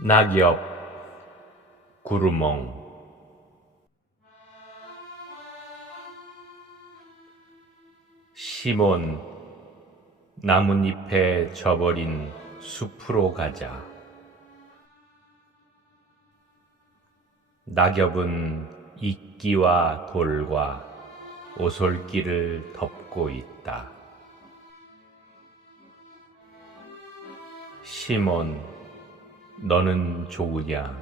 낙엽 구루몽 시몬 나뭇잎에 져버린 숲으로 가자. 낙엽은 이끼와 돌과 오솔길을 덮고 있다. 시몬, 너는 좋으냐?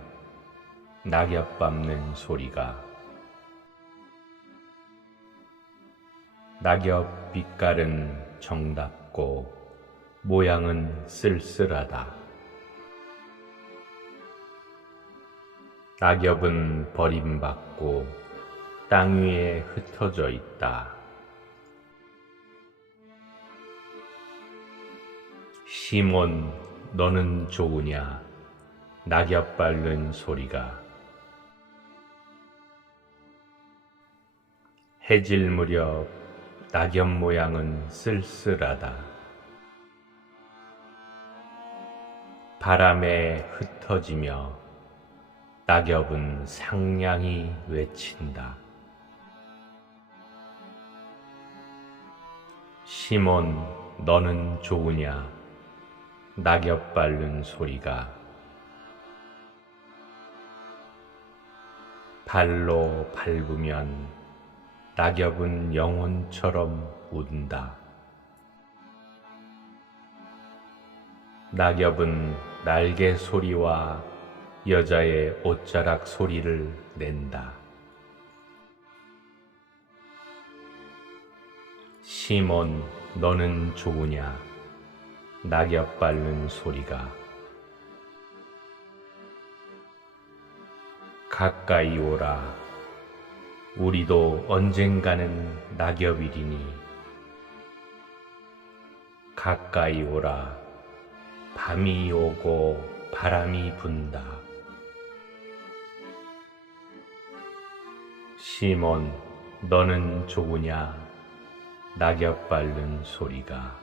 낙엽 밟는 소리가. 낙엽 빛깔은 정답고 모양은 쓸쓸하다. 낙엽은 버림받고 땅 위에 흩어져 있다. 시몬, 너는 좋으냐? 낙엽 밟는 소리가. 해질 무렵 낙엽 모양은 쓸쓸하다. 바람에 흩어지며 낙엽은 상냥히 외친다. 시몬, 너는 좋으냐? 낙엽 밟는 소리가 발로 밟으면 낙엽은 영혼처럼 운다. 낙엽은 날개 소리와 여자의 옷자락 소리를 낸다. 시몬, 너는 좋으냐? 낙엽 밟는 소리가 가까이 오라. 우리도 언젠가는 낙엽이리니 가까이 오라. 밤이 오고 바람이 분다. 시몬, 너는 좋으냐? 낙엽 밟는 소리가